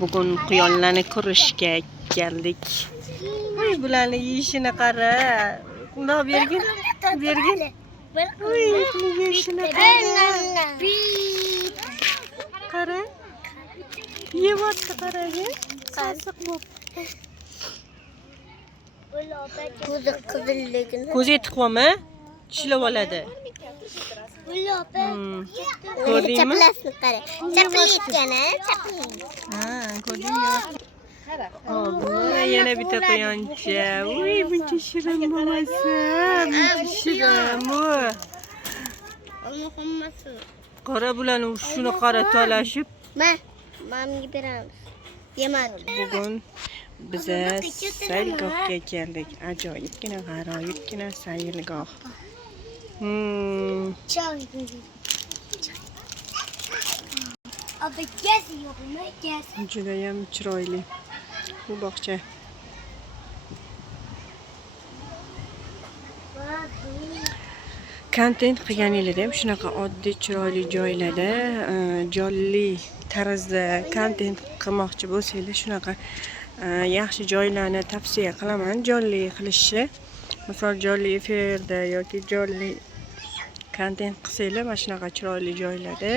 Bugun quyonlarni ko'rishga keldik. Uy, bularni yeyishini qara. Bundoq bergin. Uy, yeyishini qara. Qara. Yeyapti, qaraga. Sassiq bo'pti. Ko'zi qizilligini. Ko'zi tiqvami? Tishlab oladi. Ko'rdingmi? Chaplasini qara. Chaplayotgani, chaplay. Ha, ko'rdingmi? Mana yana bitta quyoncha. Uy, buncha shirin bo'lmasa, buncha shirin bu. Hammasi. Qara bularni shuni qara talashib. Mamga beramiz. Yemadi. Bugun biz sayrgohga keldik. Ajoyibgina, g'aroyibgina sayrgoh. Judayam chiroyli bu bog'cha. Kontent qilganinglarda ham shunaqa oddiy chiroyli joylarda jonli tarzda kontent qilmoqchi bo'lsanglar shunaqa yaxshi joylarni tavsiya qilaman jonli qilishni. Misol jonli efirda yoki jonli kontent qilsanglar mana shunaqa chiroyli joylarda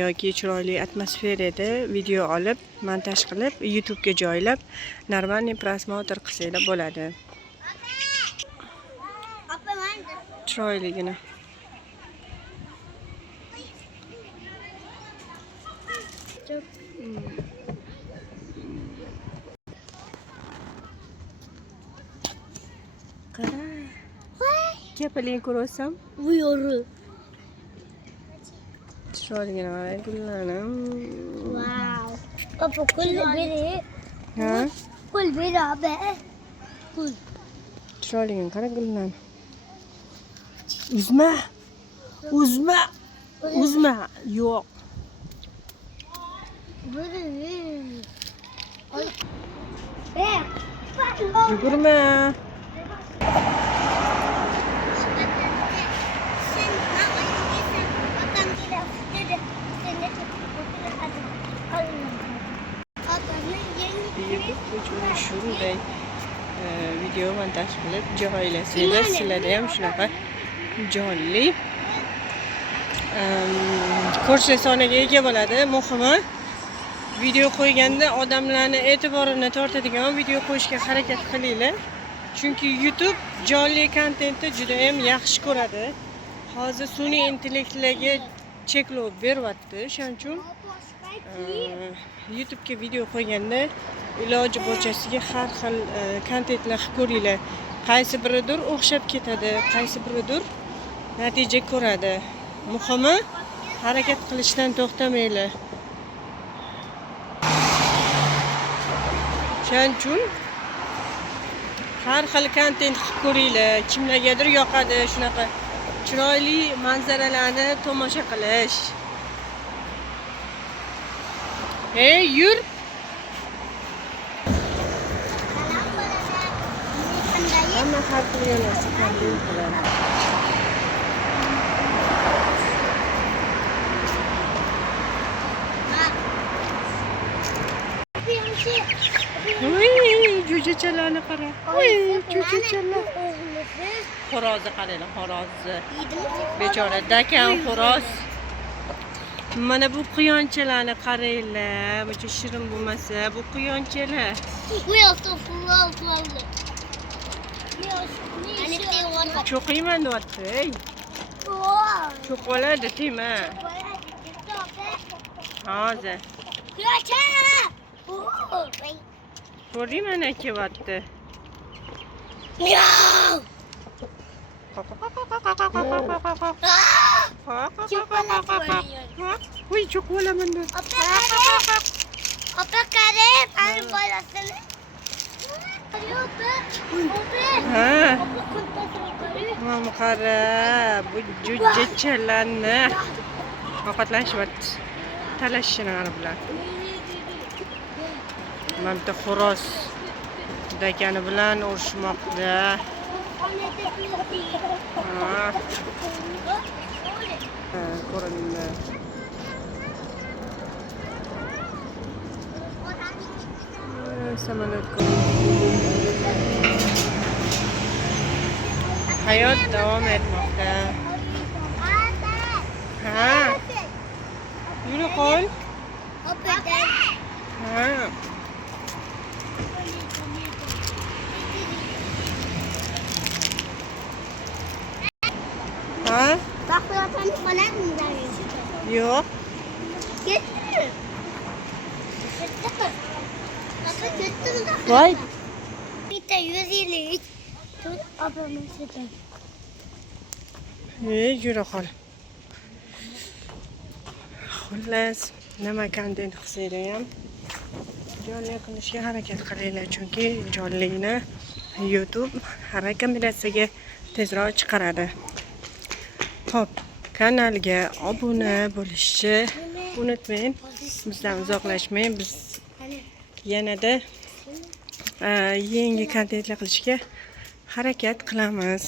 yoki chiroyli atmosferada video olib, montaj qilib, YouTube ga joylab, normalniy prosmotr qilsanglar bo'ladi. Chiroyligina. Qara. Gapaling ko'rsam, Bu yo'ru. chiroyligina gullarni. Wow. Papa kul beri. Ha? Kul beri abi. Kul. Chiroyligina qara gullarni. Uzma. Yo'q. Yugurma. YouTube shunday video montaj qilib joylasanglar, sizlarda ham shunaqa jonli ko'rish soniga ega bo'ladi. Muhimi video qo'yganda odamlarni e'tiborini tortadigan video qo'yishga harakat qilinglar. Chunki YouTube jonli kontentni juda ham yaxshi ko'radi. Hozir sun'iy intellektlarga cheklov beryapti. Shuning uchun YouTube ga video qo'yganda iloji boricha har xil kontentlar qilib ko'ringlar. Qaysi biridir o'xshab ketadi, qaysi biridir natija ko'radi. Muhimi harakat qilishdan to'xtamanglar. Shuning uchun har xil kontent qilib ko'ringlar. Kimlargadir yoqadi shunaqa chiroyli manzaralarni tomosha qilish. Hey, yur. Hamma har xil yo'nalishda kontent qiladi. Uy, jo'jachalarni qara. Uy, jo'jachalar. Xo'rozni qaranglar, xo'rozni. Bechora dakan xo'roz. Mana bu quyonchalarni qaranglar. Buncha shirin bo'lmasa, bu quyonchalar. Cho'qiyman deyapti. Cho'qoladi, deyma. Hozir. Ko'rdingmi, mana kelyapti. Uy, cho'qolaman deb. Opa qarab, ani bolasini. Ha. Mana qara, bu jo'jachalarni ovqatlanishyapti. Talashishini qara bular. Mana bitta xo'roz dakani bilan urishmoqda. Ko'rindi. samolyot ko'ring. Hayot davom etmoqda. Ha, yuri qo'l. Ha. Ha? Bak bu yatan falan mı dayı? Yo'q. Gitti. Gitti mi? Nasıl gitti mi? Voy. Bitti 100 yıllık. Tut ablamın sütü. Yura qol. Xullas, nima kontent qilsanglar ham jonli qilishga harakat qilinglar, chunki jonlikni YouTube rekomendatsiyaga tezroq chiqaradi. Xo'p, kanalga obuna bo'lishni unutmang. Bizdan uzoqlashmang. Biz yanada yangi kontentlar qilishga harakat qilamiz.